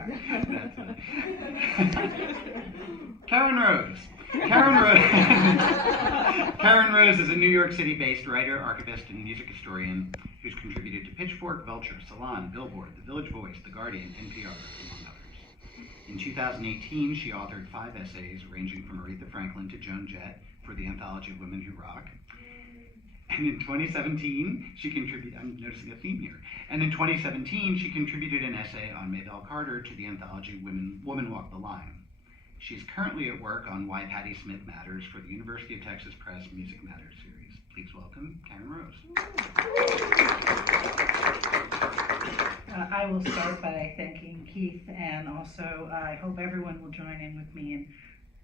sorry. Caryn Rose. Caryn Rose is a New York City-based writer, archivist, and music historian who's contributed to Pitchfork, Vulture, Salon, Billboard, The Village Voice, The Guardian, NPR, among others. In 2018, she authored 5 essays ranging from Aretha Franklin to Joan Jett for the anthology Women Who Rock. And in 2017, she contributed, I'm noticing a theme here, and in 2017, she contributed an essay on Maybelle Carter to the anthology Woman Walk the Line. She's currently at work on Why Patti Smith Matters for the University of Texas Press Music Matters series. Please welcome Caryn Rose. I will start by thanking Keith, and also I hope everyone will join in with me in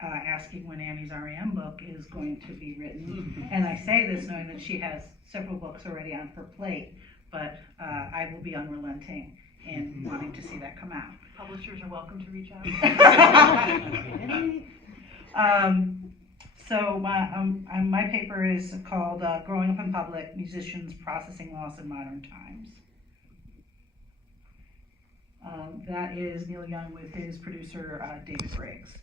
asking when Annie's REM book is going to be written. And I say this knowing that she has several books already on her plate, but I will be unrelenting in wanting to see that come out. Publishers are welcome to reach out. So my paper is called Growing Up in Public, Musicians, Processing Loss in Modern Times. That is Neil Young with his producer, David Briggs.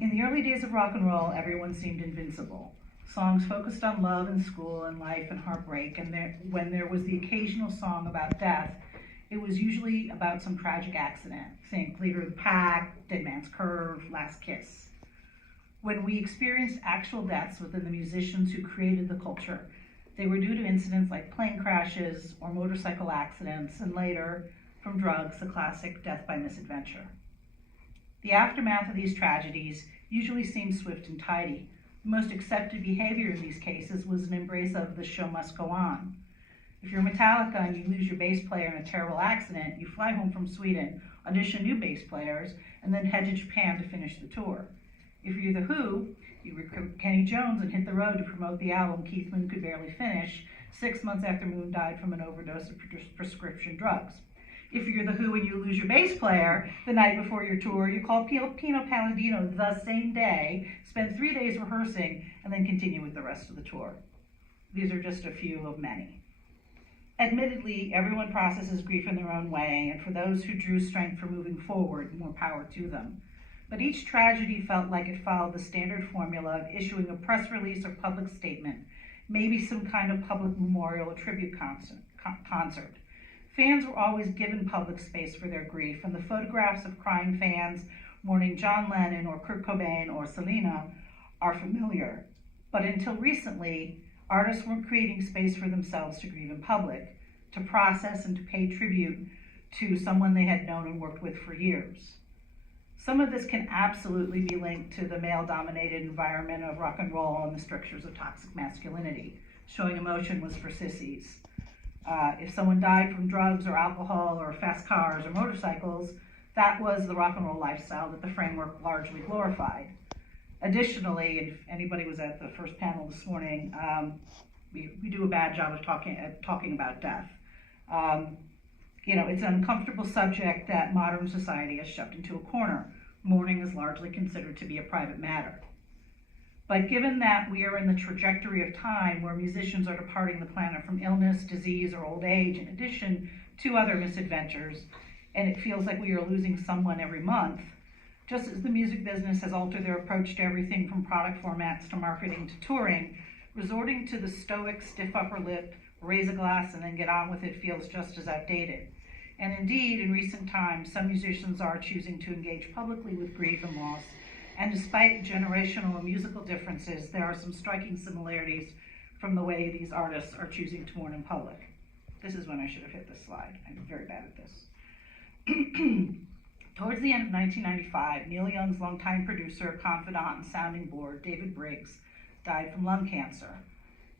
In the early days of rock and roll, everyone seemed invincible. Songs focused on love and school and life and heartbreak, and when there was the occasional song about death, it was usually about some tragic accident. Think Leader of the Pack, Dead Man's Curve, Last Kiss. When we experienced actual deaths within the musicians who created the culture, they were due to incidents like plane crashes or motorcycle accidents, and later, from drugs, the classic death by misadventure. The aftermath of these tragedies usually seemed swift and tidy. The most accepted behavior in these cases was an embrace of the show must go on. If you're Metallica and you lose your bass player in a terrible accident, you fly home from Sweden, audition new bass players, and then head to Japan to finish the tour. If you're The Who, you recruit Kenny Jones and hit the road to promote the album Keith Moon could barely finish, 6 months after Moon died from an overdose of prescription drugs. If you're The Who and you lose your bass player the night before your tour, you call Pino Palladino the same day, spend 3 days rehearsing, and then continue with the rest of the tour. These are just a few of many. Admittedly, everyone processes grief in their own way, and for those who drew strength for moving forward, more power to them. But each tragedy felt like it followed the standard formula of issuing a press release or public statement, maybe some kind of public memorial or tribute concert. Fans were always given public space for their grief, and the photographs of crying fans mourning John Lennon or Kurt Cobain or Selena are familiar. But until recently, artists weren't creating space for themselves to grieve in public, to process and to pay tribute to someone they had known and worked with for years. Some of this can absolutely be linked to the male-dominated environment of rock and roll and the strictures of toxic masculinity. Showing emotion was for sissies. If someone died from drugs or alcohol or fast cars or motorcycles, that was the rock and roll lifestyle that the framework largely glorified. Additionally, if anybody was at the first panel this morning, we do a bad job of talking about death. It's an uncomfortable subject that modern society has shoved into a corner. Mourning is largely considered to be a private matter. But given that we are in the trajectory of time where musicians are departing the planet from illness, disease, or old age, in addition to other misadventures, and it feels like we are losing someone every month, just as the music business has altered their approach to everything from product formats to marketing to touring, resorting to the stoic, stiff upper lip, raise a glass, and then get on with it feels just as outdated. And indeed, in recent times, some musicians are choosing to engage publicly with grief and loss, and despite generational and musical differences, there are some striking similarities from the way these artists are choosing to mourn in public. This is when I should have hit this slide. I'm very bad at this. Towards the end of 1995, Neil Young's longtime producer, confidant, and sounding board, David Briggs, died from lung cancer.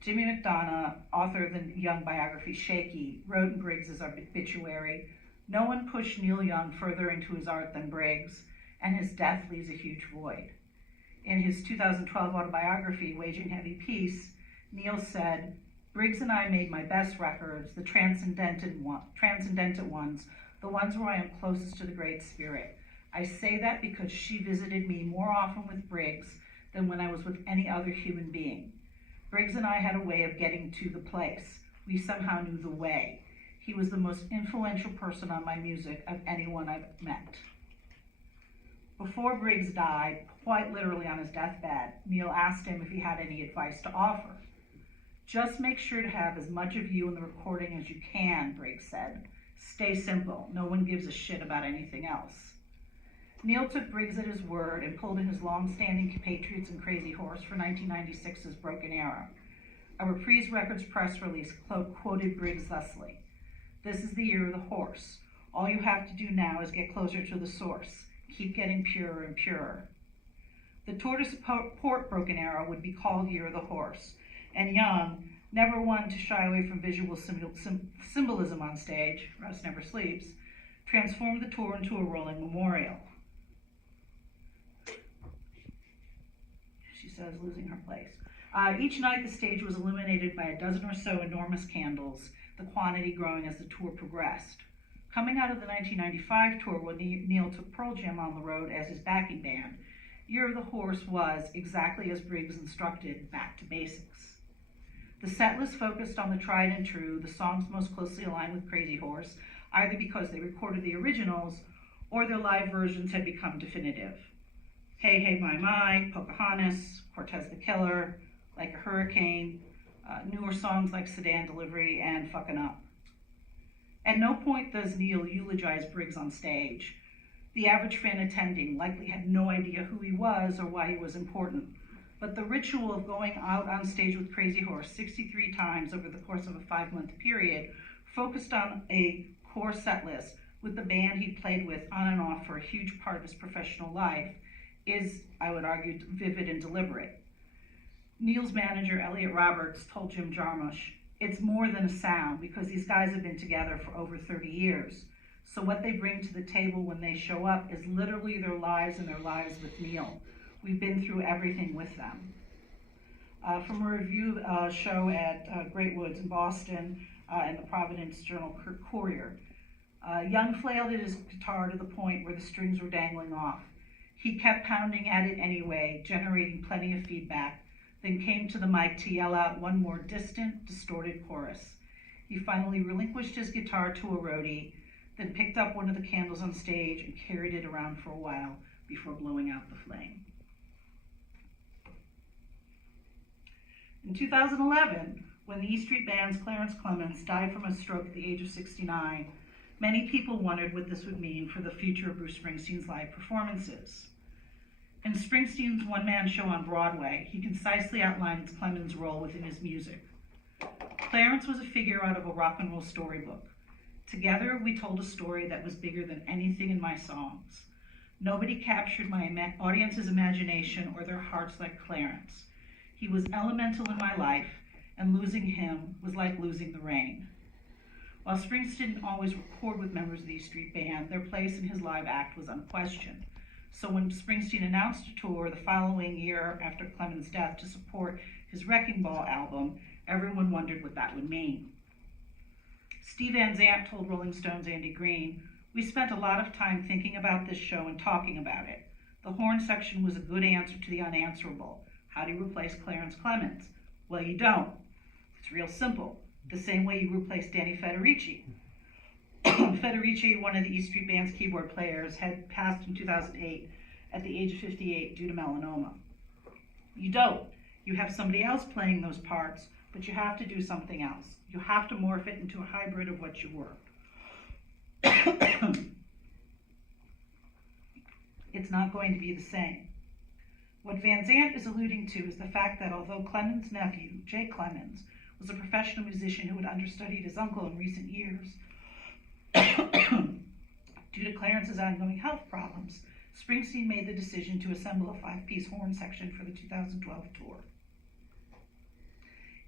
Jimmy McDonough, author of the Young biography Shaky, wrote in Briggs' obituary, "No one pushed Neil Young further into his art than Briggs, and his death leaves a huge void." In his 2012 autobiography, Waging Heavy Peace, Neil said, "Briggs and I made my best records, the transcendental ones, the ones where I am closest to the Great Spirit. I say that because she visited me more often with Briggs than when I was with any other human being. Briggs and I had a way of getting to the place. We somehow knew the way. He was the most influential person on my music of anyone I've met. Before Briggs died, quite literally on his deathbed, Neil asked him if he had any advice to offer. "Just make sure to have as much of you in the recording as you can," Briggs said. "Stay simple. No one gives a shit about anything else." Neil took Briggs at his word and pulled in his long-standing compatriots and Crazy Horse for 1996's Broken Arrow. A Reprise Records press release quoted Briggs thusly: "This is the year of the horse. All you have to do now is get closer to the source. Keep getting purer and purer." The tour to support Broken Arrow would be called Year of the Horse, and Young, never one to shy away from visual symbolism on stage, Russ never sleeps, transformed the tour into a rolling memorial. She says, losing her place. Each night the stage was illuminated by a dozen or so enormous candles, the quantity growing as the tour progressed. Coming out of the 1995 tour when Neil took Pearl Jam on the road as his backing band, Year of the Horse was, exactly as Briggs instructed, back to basics. The set list focused on the tried and true, the songs most closely aligned with Crazy Horse, either because they recorded the originals or their live versions had become definitive. Hey, Hey, My, Pocahontas, Cortez the Killer, Like a Hurricane, newer songs like Sedan Delivery and Fuckin' Up. At no point does Neil eulogize Briggs on stage. The average fan attending likely had no idea who he was or why he was important. But the ritual of going out on stage with Crazy Horse 63 times over the course of a 5-month period focused on a core set list with the band he'd played with on and off for a huge part of his professional life is, I would argue, vivid and deliberate. Neil's manager, Elliot Roberts, told Jim Jarmusch, "It's more than a sound because these guys have been together for over 30 years. So what they bring to the table when they show up is literally their lives and their lives with Neil. We've been through everything with them." From a review show at Great Woods in Boston and the Providence Journal-Courier, Young flailed at his guitar to the point where the strings were dangling off. He kept pounding at it anyway, generating plenty of feedback, then came to the mic to yell out one more distant, distorted chorus. He finally relinquished his guitar to a roadie, then picked up one of the candles on stage and carried it around for a while before blowing out the flame. In 2011, when the E Street Band's Clarence Clemons died from a stroke at the age of 69, many people wondered what this would mean for the future of Bruce Springsteen's live performances. In Springsteen's one-man show on Broadway, he concisely outlines Clemons' role within his music. Clarence was a figure out of a rock and roll storybook. Together, we told a story that was bigger than anything in my songs. Nobody captured my audience's imagination or their hearts like Clarence. He was elemental in my life, and losing him was like losing the rain. While Springsteen didn't always record with members of the E Street Band, their place in his live act was unquestioned. So when Springsteen announced a tour the following year after Clemons' death to support his Wrecking Ball album, everyone wondered what that would mean. Steve Van Zandt told Rolling Stone's Andy Green, "We spent a lot of time thinking about this show and talking about it. The horn section was a good answer to the unanswerable. How do you replace Clarence Clemons? Well, you don't. It's real simple. The same way you replace Danny Federici." Federici, one of the E Street Band's keyboard players, had passed in 2008 at the age of 58 due to melanoma. You don't. You have somebody else playing those parts, but you have to do something else. You have to morph it into a hybrid of what you were. It's not going to be the same. What Van Zandt is alluding to is the fact that although Clemons' nephew, Jay Clemons, was a professional musician who had understudied his uncle in recent years, due to Clarence's ongoing health problems, Springsteen made the decision to assemble a 5-piece horn section for the 2012 tour.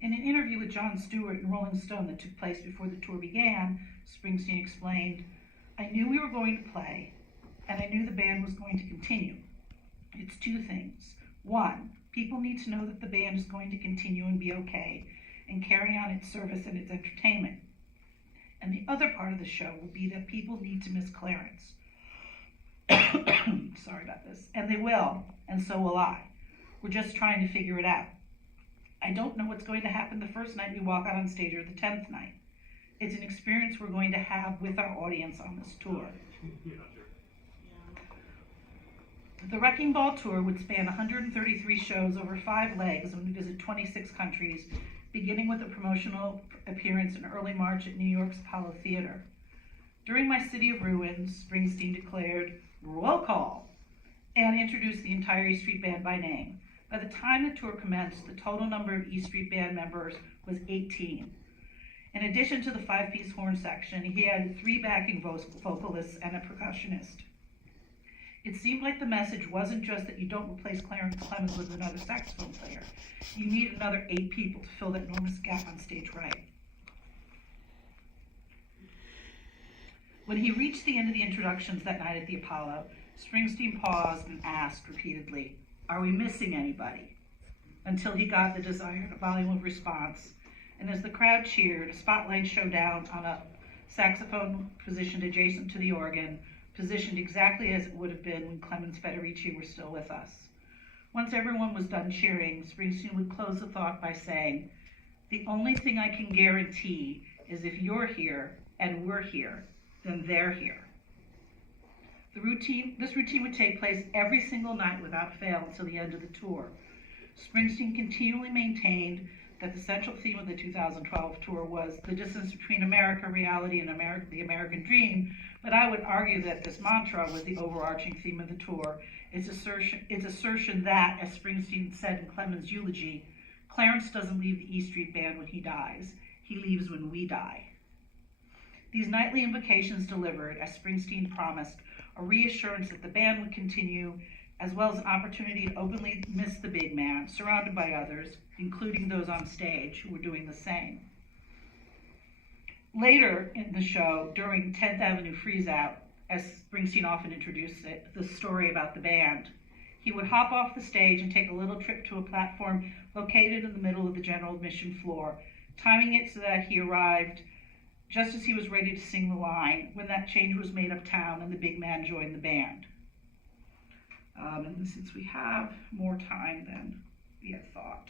In an interview with Jon Stewart in Rolling Stone that took place before the tour began, Springsteen explained, "I knew we were going to play, and I knew the band was going to continue. It's two things. One, people need to know that the band is going to continue and be okay, and carry on its service and its entertainment. And the other part of the show will be that people need to miss Clarence." Sorry about this. "And they will, and so will I. We're just trying to figure it out. I don't know what's going to happen the first night we walk out on stage or the 10th night. It's an experience we're going to have with our audience on this tour. The Wrecking Ball Tour would span 133 shows over 5 legs and would visit 26 countries, beginning with a promotional appearance in early March at New York's Apollo Theater. During my City of Ruins, Springsteen declared, "Roll call," and introduced the entire E Street Band by name. By the time the tour commenced, the total number of E Street Band members was 18. In addition to the 5-piece horn section, he had 3 backing vocalists and a percussionist. It seemed like the message wasn't just that you don't replace Clarence Clemons with another saxophone player. You need another 8 people to fill that enormous gap on stage right. When he reached the end of the introductions that night at the Apollo, Springsteen paused and asked repeatedly, "Are we missing anybody?" Until he got the desired volume of response. And as the crowd cheered, a spotlight shone down on a saxophone positioned adjacent to the organ, positioned exactly as it would have been when Clemens Federici were still with us. Once everyone was done cheering, Springsteen would close the thought by saying, "The only thing I can guarantee is if you're here and we're here, then they're here." This routine would take place every single night without fail until the end of the tour. Springsteen continually maintained that the central theme of the 2012 tour was the distance between America, reality, and the American dream, but I would argue that this mantra was the overarching theme of the tour. Its assertion that, as Springsteen said in Clemens' eulogy, Clarence doesn't leave the E Street Band when he dies, he leaves when we die. These nightly invocations delivered, as Springsteen promised, a reassurance that the band would continue, as well as an opportunity to openly miss the big man, surrounded by others, including those on stage who were doing the same. Later in the show, during 10th Avenue Freeze-Out, as Springsteen often introduced it, the story about the band, he would hop off the stage and take a little trip to a platform located in the middle of the general admission floor, timing it so that he arrived just as he was ready to sing the line when that change was made uptown and the big man joined the band. And since we have more time than we had thought.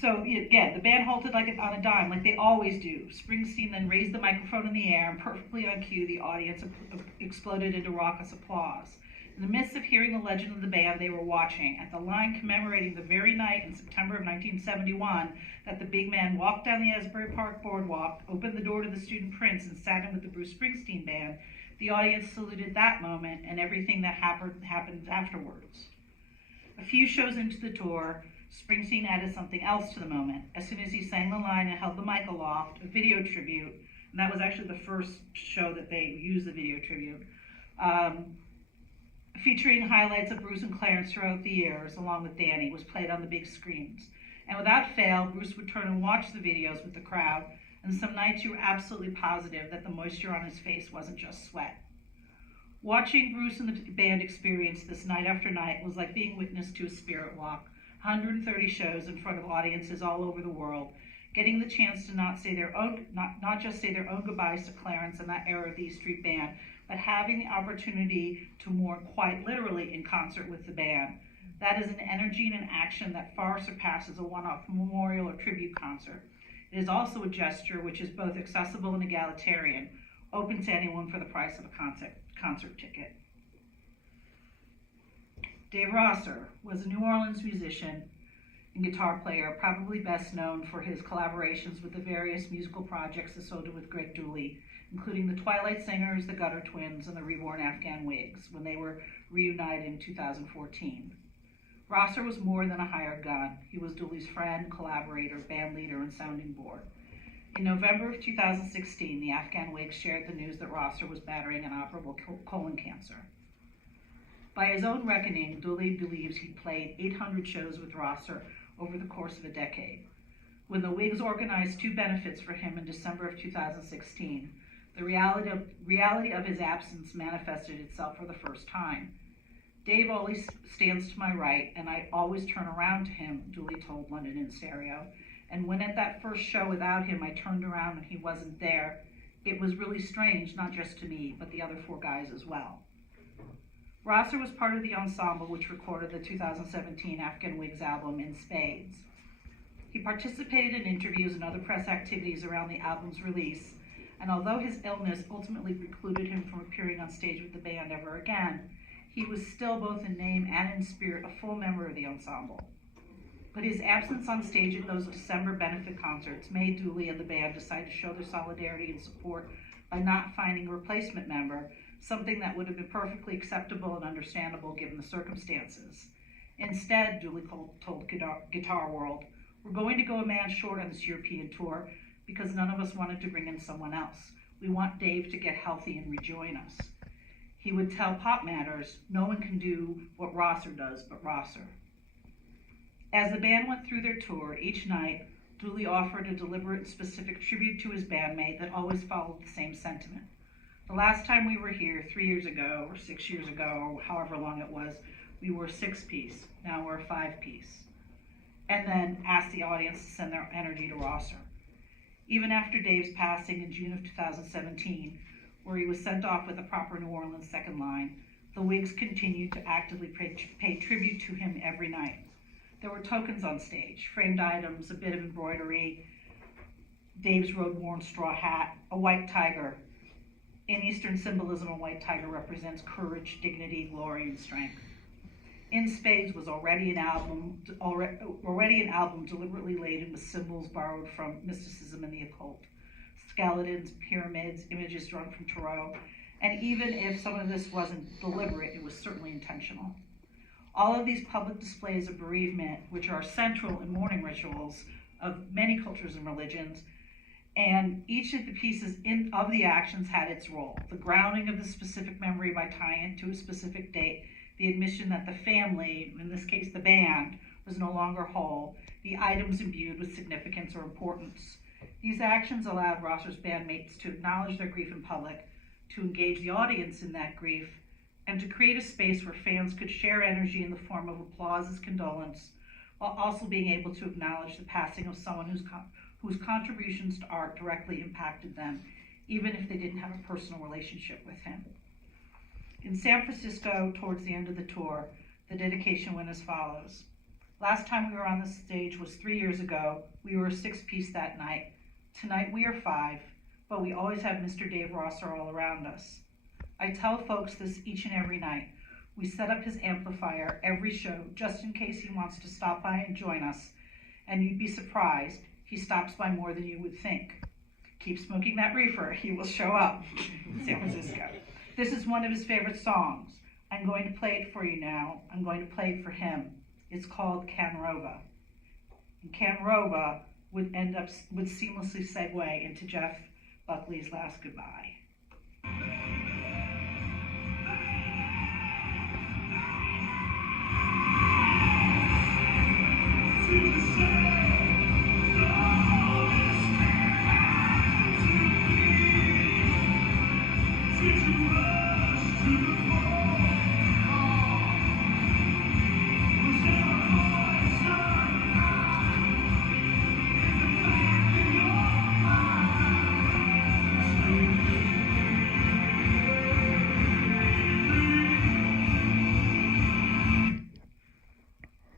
So again, the band halted like on a dime, like they always do. Springsteen then raised the microphone in the air, and perfectly on cue, the audience exploded into raucous applause. In the midst of hearing the legend of the band they were watching, at the line commemorating the very night in September of 1971 that the big man walked down the Asbury Park boardwalk, opened the door to the student Prince, and sat in with the Bruce Springsteen band, the audience saluted that moment and everything that happened afterwards. A few shows into the tour, Springsteen added something else to the moment. As soon as he sang the line and held the mic aloft, a video tribute, and that was actually the first show that they used the video tribute, featuring highlights of Bruce and Clarence throughout the years, along with Danny, was played on the big screens. And without fail, Bruce would turn and watch the videos with the crowd, and some nights you were absolutely positive that the moisture on his face wasn't just sweat. Watching Bruce and the band experience this night after night was like being witness to a spirit walk. 130 shows in front of audiences all over the world, getting the chance to not just say their own goodbyes to Clarence and that era of the E Street Band, but having the opportunity to mourn quite literally in concert with the band. That is an energy and an action that far surpasses a one-off memorial or tribute concert. It is also a gesture which is both accessible and egalitarian, open to anyone for the price of a concert ticket. Dave Rosser was a New Orleans musician and guitar player, probably best known for his collaborations with the various musical projects associated with Greg Dulli, including the Twilight Singers, the Gutter Twins, and the Reborn Afghan Whigs, when they were reunited in 2014. Rosser was more than a hired gun. He was Dulli's friend, collaborator, band leader, and sounding board. In November of 2016, the Afghan Whigs shared the news that Rosser was battling an operable colon cancer. By his own reckoning, Dulli believes he played 800 shows with Rosser over the course of a decade. When the Whigs organized 2 benefits for him in December of 2016, the reality of his absence manifested itself for the first time. Dave always stands to my right, and I always turn around to him, Dulli told London in Stereo. And when at that first show without him, I turned around and he wasn't there, it was really strange, not just to me, but the other 4 guys as well. Rosser was part of the ensemble which recorded the 2017 Afghan Whigs album In Spades. He participated in interviews and other press activities around the album's release, and although his illness ultimately precluded him from appearing on stage with the band ever again, he was still both in name and in spirit a full member of the ensemble. But his absence on stage at those December benefit concerts made Dulli and the band decide to show their solidarity and support by not finding a replacement member, something that would have been perfectly acceptable and understandable given the circumstances. Instead, Dulli told Guitar World, "We're going to go a man short on this European tour because none of us wanted to bring in someone else. We want Dave to get healthy and rejoin us." He would tell Pop Matters, "No one can do what Rosser does but Rosser." As the band went through their tour, each night, Dulli offered a deliberate and specific tribute to his bandmate that always followed the same sentiment. The last time we were here, 3 years ago, or 6 years ago, or however long it was, we were a 6-piece. Now we're a 5-piece. And then asked the audience to send their energy to Rosser. Even after Dave's passing in June of 2017, where he was sent off with a proper New Orleans second line, the Whigs continued to actively pay tribute to him every night. There were tokens on stage, framed items, a bit of embroidery, Dave's road-worn straw hat, a white tiger. In Eastern symbolism, a white tiger represents courage, dignity, glory, and strength. In Spades was already an album deliberately laden with symbols borrowed from mysticism and the occult. Skeletons, pyramids, images drawn from Tarot, and even if some of this wasn't deliberate, it was certainly intentional. All of these public displays of bereavement, which are central in mourning rituals of many cultures and religions, and each of the pieces of the actions had its role. The grounding of the specific memory by tying it to a specific date, the admission that the family, in this case the band, was no longer whole, the items imbued with significance or importance. These actions allowed Rosser's bandmates to acknowledge their grief in public, to engage the audience in that grief, and to create a space where fans could share energy in the form of applause as condolence, while also being able to acknowledge the passing of someone whose contributions to art directly impacted them, even if they didn't have a personal relationship with him. In San Francisco, towards the end of the tour, the dedication went as follows. Last time we were on the stage was 3 years ago. We were a 6-piece that night. Tonight we are 5, but we always have Mr. Dave Rosser all around us. I tell folks this each and every night. We set up his amplifier every show just in case he wants to stop by and join us, and you'd be surprised, he stops by more than you would think. Keep smoking that reefer, he will show up in San Francisco. This is one of his favorite songs. I'm going to play it for you now. I'm going to play it for him. It's called Canrova. And Canrova would seamlessly segue into Jeff Buckley's Last Goodbye.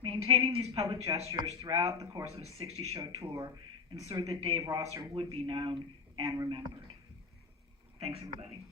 Maintaining these public gestures throughout the course of a 60-show tour ensured that Dave Rosser would be known and remembered. Thanks, everybody.